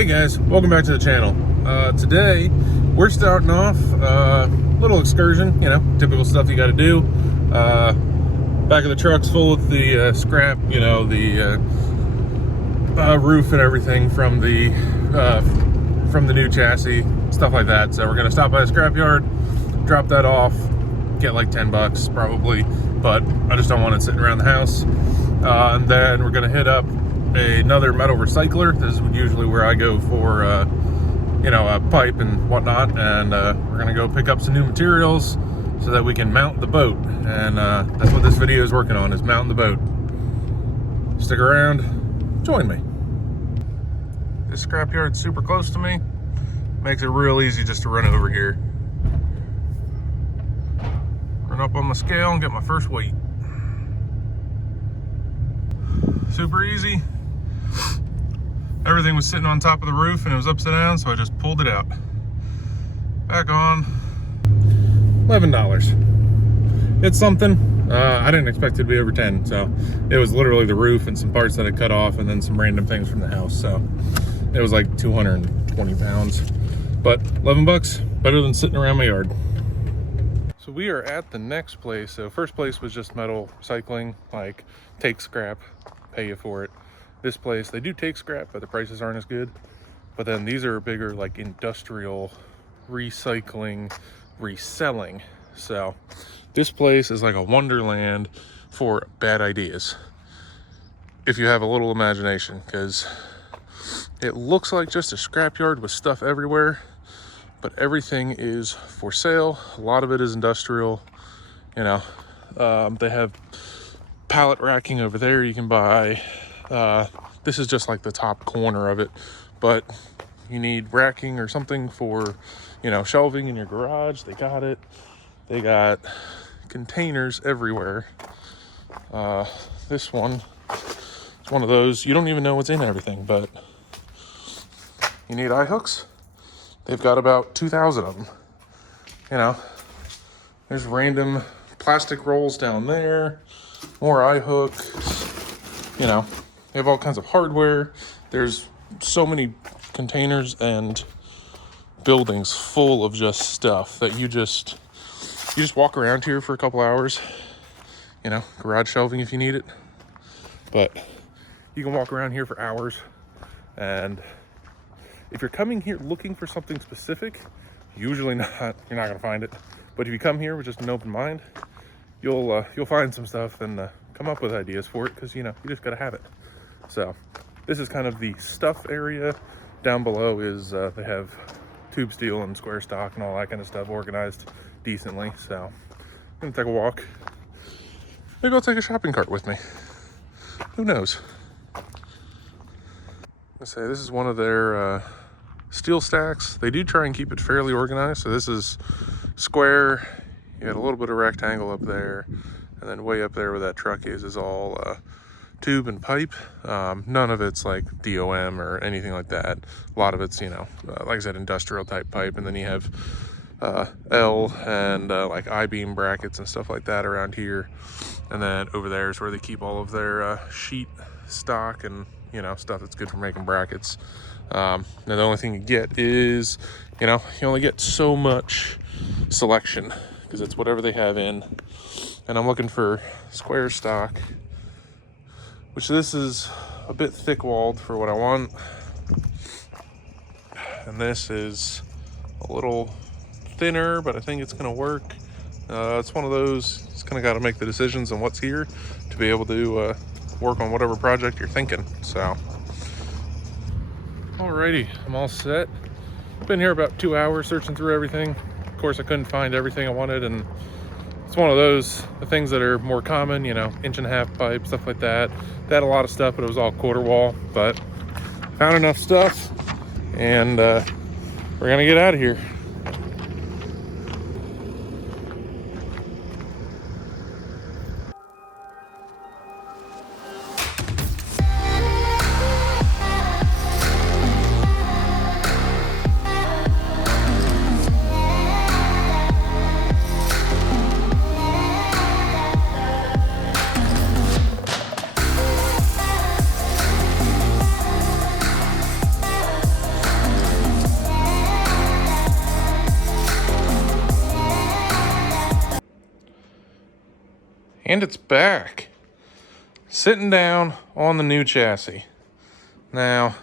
Hey guys, welcome back to the channel. Today we're starting off a little excursion, typical stuff you got to do. Back of the truck's full with the scrap, the roof and everything from the new chassis, stuff like that. So we're gonna stop by the scrapyard, drop that off, get like 10 bucks probably, but I just don't want it sitting around the house. And then we're gonna hit up another metal recycler. This is usually where I go for a pipe and whatnot, and we're gonna go pick up some new materials so that we can mount the boat. And that's what this video is working on, is mounting the boat. Stick around, join me. This scrapyard's super close to me, makes it real easy just to run over here, run up on the scale and get my first weight. Super easy. Everything was sitting on top of the roof and it was upside down, so I just pulled it out. Back on. $11. It's something. I didn't expect it to be over 10, so it was literally the roof and some parts that I cut off and then some random things from the house. So it was like 220 pounds, but 11 bucks, better than sitting around my yard. So we are at the next place. So first place was just metal recycling, like take scrap, pay you for it. This place, they do take scrap, but the prices aren't as good. But then these are bigger, like industrial recycling, reselling. So this place is like a wonderland for bad ideas, if you have a little imagination, because it looks like just a scrapyard with stuff everywhere, but everything is for sale. A lot of it is industrial. They have pallet racking over there you can buy. This is just like the top corner of it, but you need racking or something for, shelving in your garage. They got it. They got containers everywhere. This one, it's one of those, you don't even know what's in everything, but you need eye hooks. They've got about 2,000 of them. There's random plastic rolls down there, more eye hooks, they have all kinds of hardware. There's so many containers and buildings full of just stuff that you just walk around here for a couple hours, garage shelving if you need it, but you can walk around here for hours. And if you're coming here looking for something specific, usually you're not gonna find it. But if you come here with just an open mind, you'll find some stuff and come up with ideas for it, because you just gotta have it. So this is kind of the stuff area. Down below is they have tube steel and square stock and all that kind of stuff organized decently. So I'm gonna take a walk. Maybe I'll take a shopping cart with me. Who knows? Let's say this is one of their steel stacks. They do try and keep it fairly organized. So this is square. You got a little bit of rectangle up there, and then way up there where that truck is all tube and pipe. None of it's like DOM or anything like that. A lot of it's, like I said, industrial type pipe. And then you have L and like I-beam brackets and stuff like that around here. And then over there is where they keep all of their sheet stock and, stuff that's good for making brackets. Now the only thing you get is, you only get so much selection, because it's whatever they have in. And I'm looking for square stock, which this is a bit thick walled for what I want. And this is a little thinner, but I think it's gonna work. It's one of those, it's kind of got to make the decisions on what's here to be able to work on whatever project you're thinking. So alrighty, I'm all set. Been here about 2 hours searching through everything. Of course, I couldn't find everything I wanted, and it's one of those, the things that are more common, 1.5-inch pipe, stuff like that. They had a lot of stuff, but it was all quarter wall. But found enough stuff, and we're gonna get out of here. And it's back. Sitting down on the new chassis. Now,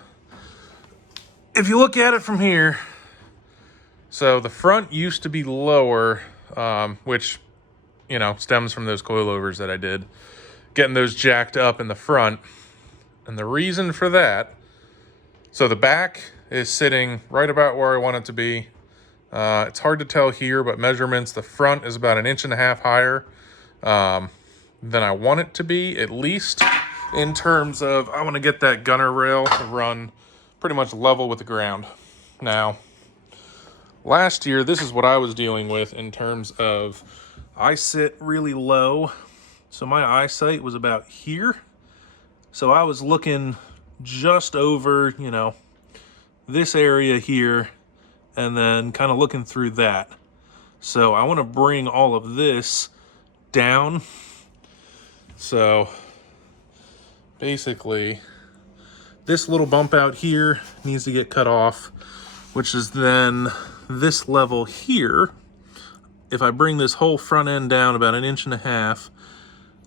if you look at it from here, so the front used to be lower, which, you know, stems from those coilovers that I did. Getting those jacked up in the front. And the reason for that, so the back is sitting right about where I want it to be. It's hard to tell here, but measurements, the front is about 1.5 inches higher than I want it to be, at least in terms of, I want to get that gunner rail to run pretty much level with the ground. Now, last year, this is what I was dealing with in terms of, I sit really low, so my eyesight was about here. So I was looking just over, you know, this area here, and then kind of looking through that. So I want to bring all of this down. So basically, this little bump out here needs to get cut off, which is then this level here. If I bring this whole front end down about 1.5 inches,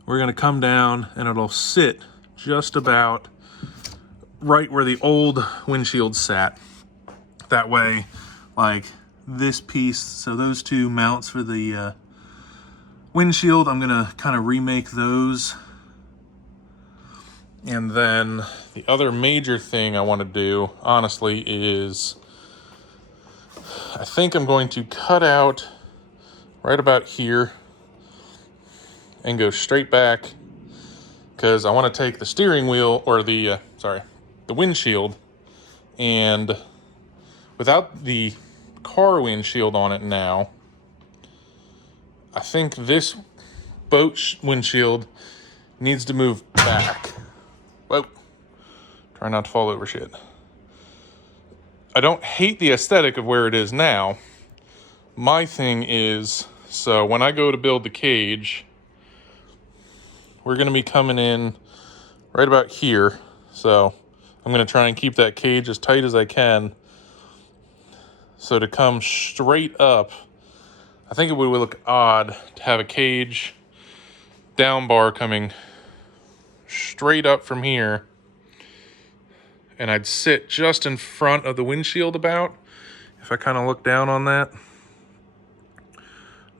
we're going to come down and it'll sit just about right where the old windshield sat. That way, like this piece, so those two mounts for the windshield, I'm gonna kind of remake those. And then the other major thing I want to do, honestly, is I think I'm going to cut out right about here and go straight back, because I want to take the steering wheel, or the windshield, and without the car windshield on it now, I think this boat windshield needs to move back. Whoa, try not to fall over shit. I don't hate the aesthetic of where it is now. My thing is, so when I go to build the cage, we're going to be coming in right about here. So I'm going to try and keep that cage as tight as I can. So to come straight up, I think it would look odd to have a cage down bar coming straight up from here. And I'd sit just in front of the windshield about, if I kind of look down on that.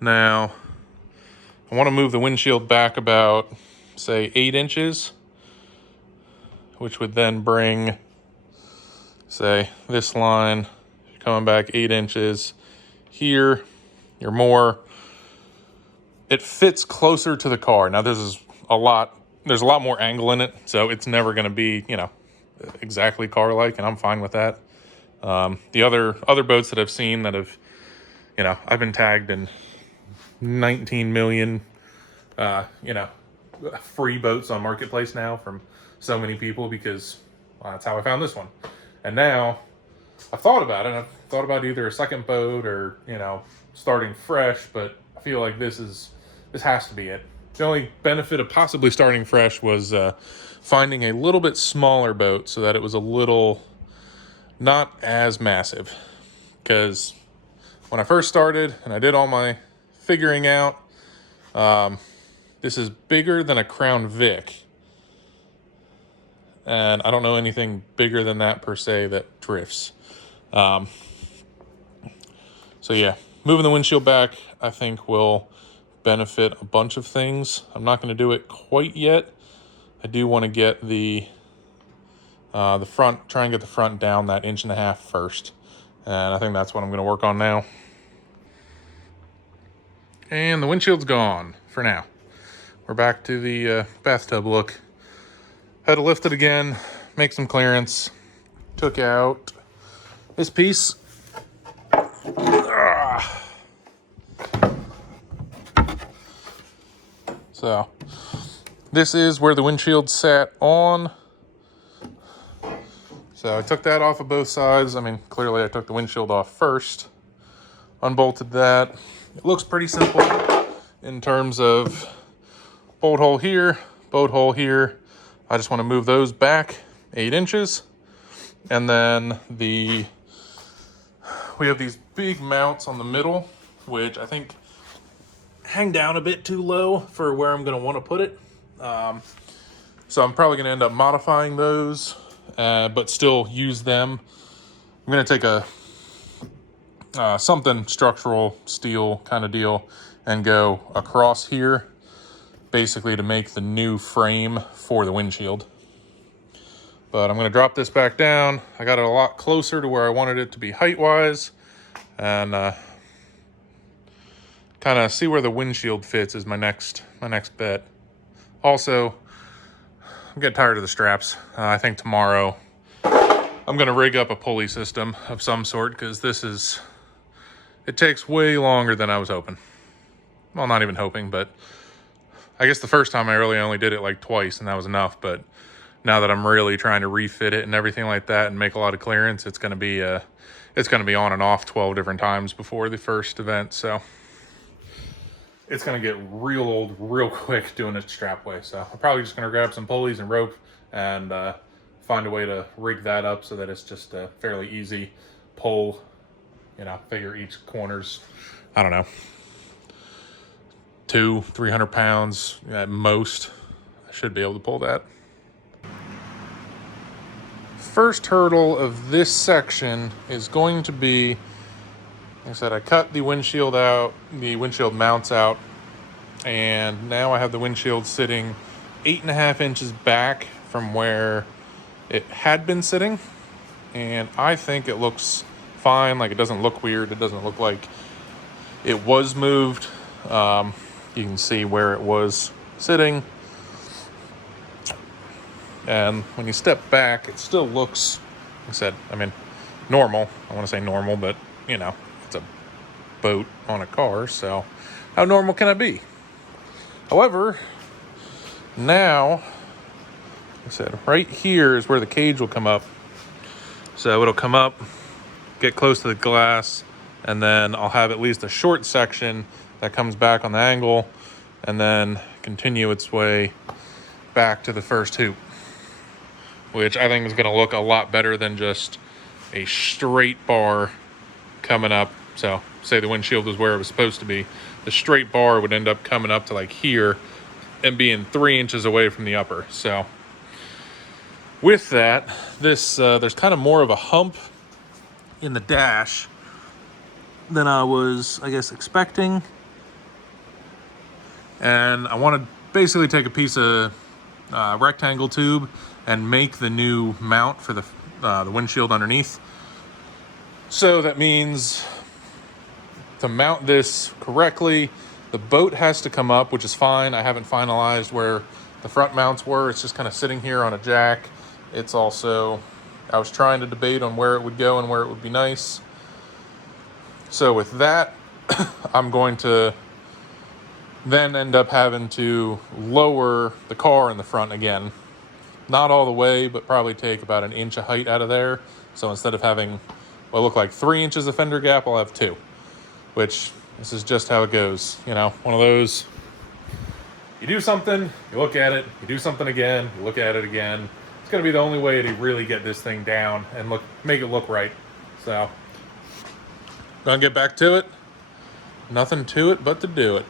Now, I want to move the windshield back about, say, 8 inches, which would then bring, say, this line coming back 8 inches here. You're more, it fits closer to the car. Now, there's a lot more angle in it, so it's never going to be, you know, exactly car-like, and I'm fine with that. The other boats that I've seen that have, you know, I've been tagged in 19 million, you know, free boats on Marketplace now from so many people, because well, that's how I found this one. And now I've thought about it. I've thought about either a second boat or, you know, starting fresh, but I feel like this has to be it. The only benefit of possibly starting fresh was finding a little bit smaller boat so that it was a little not as massive. Because when I first started and I did all my figuring out, this is bigger than a Crown Vic. And I don't know anything bigger than that per se that drifts. So yeah, moving the windshield back, I think will benefit a bunch of things. I'm not going to do it quite yet. I do want to get the front, try and get the front down that 1.5 inches first. And I think that's what I'm going to work on now. And the windshield's gone for now. We're back to the bathtub look. Had to lift it again, make some clearance. Took out this piece. So this is where the windshield sat on. So I took that off of both sides. I mean, clearly I took the windshield off first. Unbolted that. It looks pretty simple in terms of bolt hole here, bolt hole here. I just want to move those back 8 inches. And then we have these big mounts on the middle, which I think hang down a bit too low for where I'm going to want to put it. So I'm probably going to end up modifying those, but still use them. I'm going to take a something structural steel kind of deal and go across here, basically to make the new frame for the windshield. But I'm going to drop this back down. I got it a lot closer to where I wanted it to be height-wise, and kind of see where the windshield fits is my next bet. Also, I'm getting tired of the straps. I think tomorrow I'm going to rig up a pulley system of some sort, because it takes way longer than I was hoping. Well, not even hoping, but I guess the first time I really only did it like twice, and that was enough. But now that I'm really trying to refit it and everything like that and make a lot of clearance, it's going to be on and off 12 different times before the first event. So it's going to get real old real quick doing it strap way. So I'm probably just going to grab some pulleys and rope and find a way to rig that up so that it's just a fairly easy pull. You know, figure each corner's, I don't know, 200-300 pounds at most. I should be able to pull that. First hurdle of this section is going to be, like I said, I cut the windshield out, the windshield mounts out, and now I have the windshield sitting 8.5 inches back from where it had been sitting, and I think it looks fine. Like, it doesn't look weird. It doesn't look like it was moved. You can see where it was sitting, and when you step back, it still looks, like I said, I mean, normal. I want to say normal, but you know, it's a boat on a car, so how normal can it be? However, now, like I said, right here is where the cage will come up. So it'll come up, get close to the glass, and then I'll have at least a short section that comes back on the angle and then continue its way back to the first hoop, which I think is going to look a lot better than just a straight bar coming up. So say the windshield was where it was supposed to be. The straight bar would end up coming up to like here and being 3 inches away from the upper. So with that, this there's kind of more of a hump in the dash than I was, I guess, expecting. And I want to basically take a piece of rectangle tube and make the new mount for the windshield underneath. So that means to mount this correctly, the boat has to come up, which is fine. I haven't finalized where the front mounts were. It's just kind of sitting here on a jack. It's also, I was trying to debate on where it would go and where it would be nice. So with that, I'm going to then end up having to lower the car in the front again. Not all the way, but probably take about 1 inch of height out of there. So instead of having what look like 3 inches of fender gap, I'll have 2. Which, this is just how it goes. You know, one of those, you do something, you look at it, you do something again, you look at it again. It's going to be the only way to really get this thing down and make it look right. So, gonna get back to it. Nothing to it but to do it.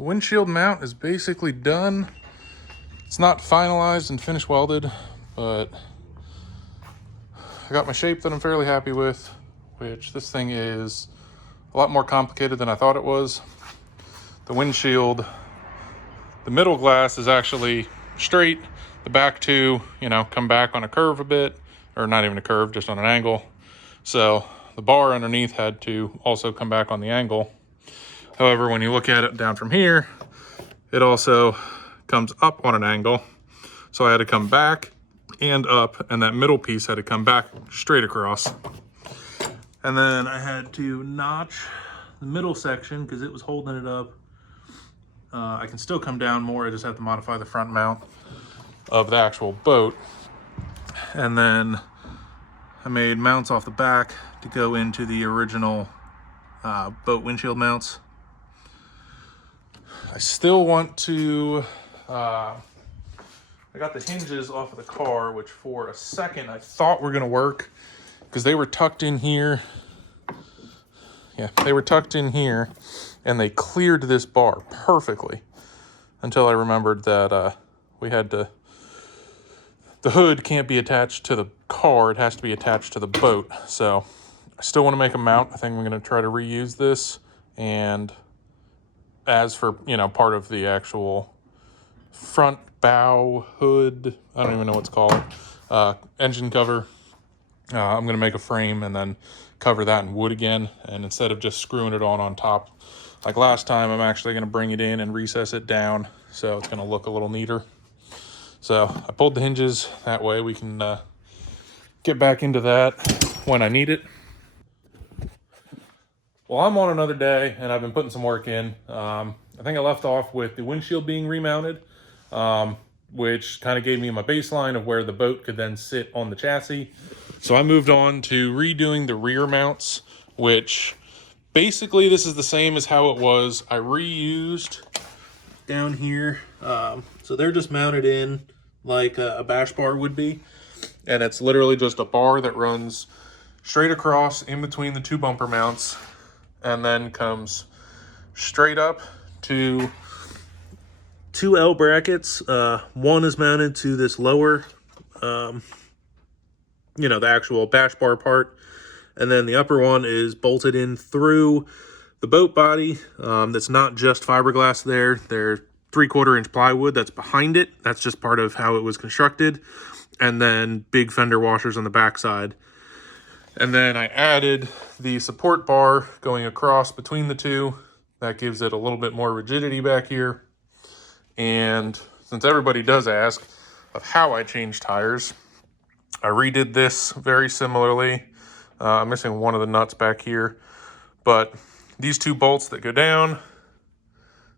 The windshield mount is basically done. It's not finalized and finish welded, but I got my shape that I'm fairly happy with, which this thing is a lot more complicated than I thought it was. The windshield, the middle glass is actually straight. The back two, come back on a curve a bit, or not even a curve, just on an angle. So the bar underneath had to also come back on the angle. However, when you look at it down from here, it also comes up on an angle. So I had to come back and up, and that middle piece had to come back straight across. And then I had to notch the middle section because it was holding it up. I can still come down more, I just have to modify the front mount of the actual boat. And then I made mounts off the back to go into the original boat windshield mounts. I still want to, I got the hinges off of the car, which for a second I thought were gonna work because they were tucked in here. Yeah, they were tucked in here and they cleared this bar perfectly until I remembered that we had to, the hood can't be attached to the car, it has to be attached to the boat. So I still want to make a mount. I think I'm going to try to reuse this. And as for, part of the actual front bow hood, I don't even know what to call it, engine cover, I'm going to make a frame and then cover that in wood again. And instead of just screwing it on top like last time, I'm actually going to bring it in and recess it down. So it's going to look a little neater. So I pulled the hinges, that way we can get back into that when I need it. Well, I'm on another day and I've been putting some work in. I think I left off with the windshield being remounted, which kind of gave me my baseline of where the boat could then sit on the chassis. So I moved on to redoing the rear mounts, which basically this is the same as how it was. I reused down here. So they're just mounted in like a bash bar would be. And it's literally just a bar that runs straight across in between the two bumper mounts and then comes straight up to two L brackets. One is mounted to this lower, the actual bash bar part. And then the upper one is bolted in through the boat body. That's not just fiberglass there. They're 3/4 inch plywood that's behind it. That's just part of how it was constructed. And then big fender washers on the backside. And then I added the support bar going across between the two. That gives it a little bit more rigidity back here. And since everybody does ask of how I change tires, I redid this very similarly. I'm missing one of the nuts back here. But these two bolts that go down,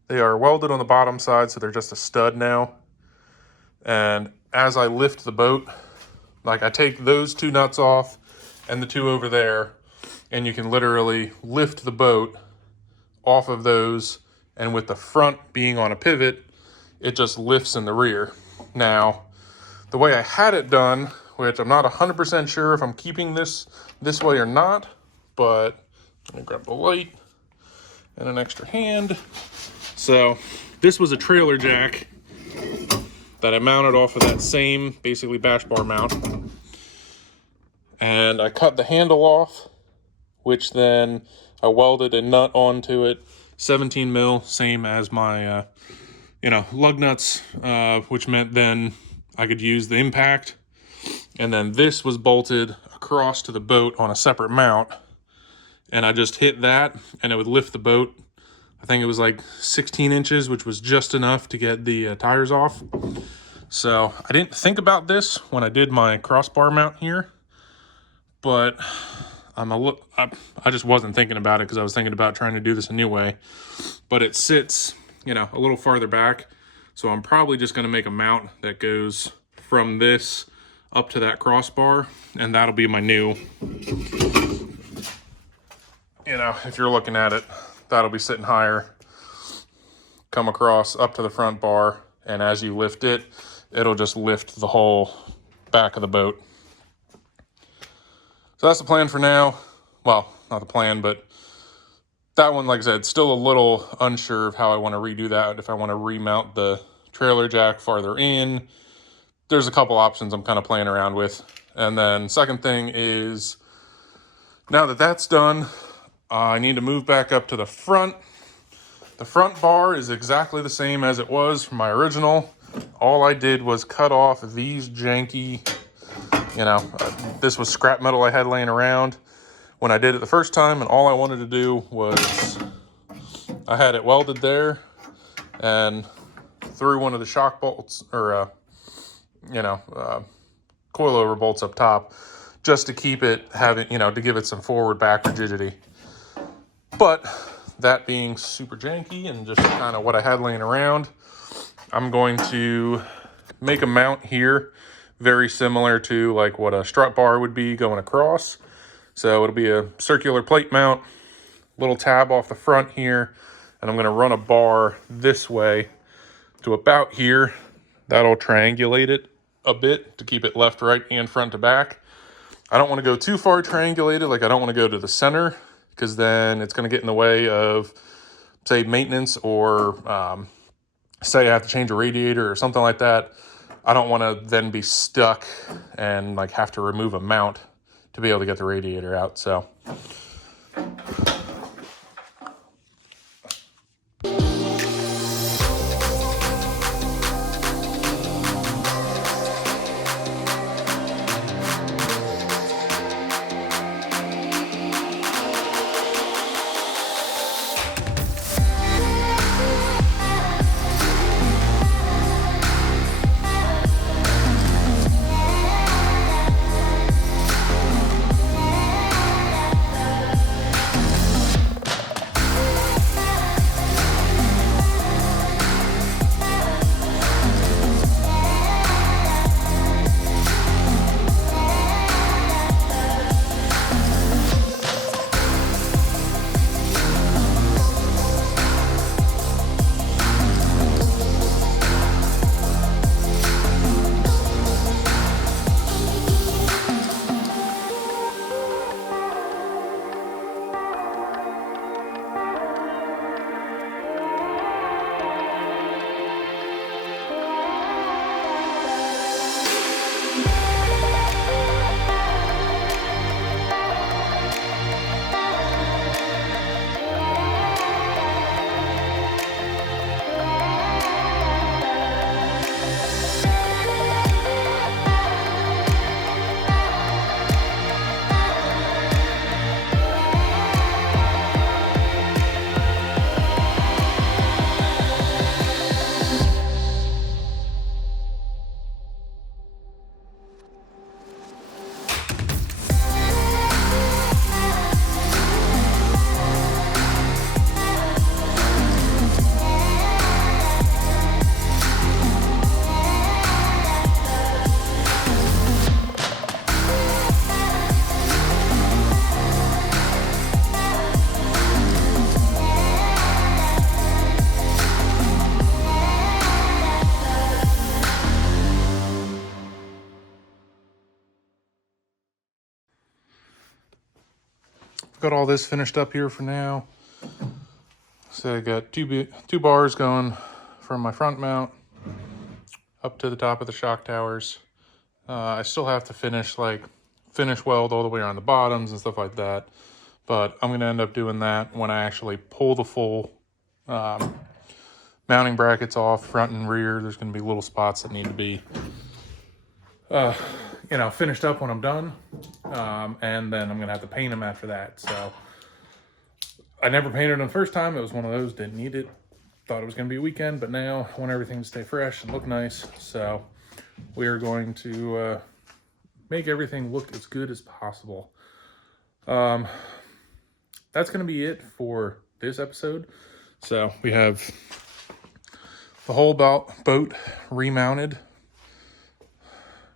they are welded on the bottom side, so they're just a stud now. And as I lift the boat, like I take those two nuts off and the two over there, and you can literally lift the boat off of those, and with the front being on a pivot, it just lifts in the rear. Now, the way I had it done, which I'm not 100% sure if I'm keeping this way or not, but let me grab the light and an extra hand. So this was a trailer jack that I mounted off of that same basically bash bar mount. And I cut the handle off, which then I welded a nut onto it, 17 mil, same as my, lug nuts, which meant then I could use the impact. And then this was bolted across to the boat on a separate mount. And I just hit that and it would lift the boat. I think it was like 16 inches, which was just enough to get the tires off. So I didn't think about this when I did my crossbar mount here, but I just wasn't thinking about it because I was thinking about trying to do this a new way. But it sits, a little farther back. So I'm probably just going to make a mount that goes from this up to that crossbar, and that'll be my new, if you're looking at it, that'll be sitting higher, come across up to the front bar, and as you lift it, it'll just lift the whole back of the boat. So that's the plan for now. Well, not the plan, but that one, like I said, still a little unsure of how I want to redo that. If I want to remount the trailer jack farther in, there's a couple options I'm kind of playing around with. And then second thing is, now that that's done, I need to move back up to the front. The front bar is exactly the same as it was from my original. All I did was cut off these janky, this was scrap metal I had laying around when I did it the first time, and all I wanted to do was, I had it welded there and threw one of the shock bolts, or coilover bolts up top, just to keep it having, to give it some forward back rigidity. But that being super janky and just kind of what I had laying around, I'm going to make a mount here very similar to like what a strut bar would be going across. So it'll be a circular plate mount, little tab off the front here, and I'm going to run a bar this way to about here. That'll triangulate it a bit to keep it left, right, and front to back. I don't want to go too far triangulated, like I don't want to go to the center, because then it's going to get in the way of, say, maintenance, or say I have to change a radiator or something like that. I don't want to then be stuck and like have to remove a mount to be able to get the radiator out. So got all this finished up here for now. So I got two bars going from my front mount up to the top of the shock towers. I still have to finish weld all the way around the bottoms and stuff like that, but I'm going to end up doing that when I actually pull the full mounting brackets off, front and rear. There's going to be little spots that need to be finished up when I'm done, and then I'm going to have to paint them after that. So I never painted them the first time. It was one of those, didn't need it. Thought it was going to be a weekend, but now I want everything to stay fresh and look nice. So we are going to make everything look as good as possible. That's going to be it for this episode. So we have the whole boat remounted.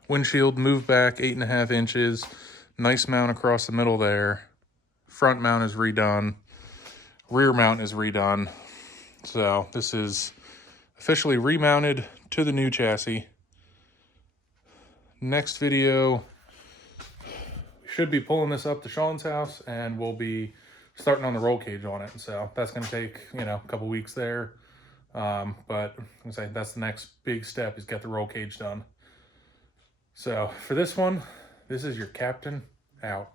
Windshield moved back 8.5 inches. Nice mount across the middle there. Front mount is redone. Rear mount is redone. So this is officially remounted to the new chassis. Next video, we should be pulling this up to Sean's house, and we'll be starting on the roll cage on it. So that's going to take, you know, a couple weeks there. But I'm say that's the next big step, is get the roll cage done. So for this one, this is your captain out.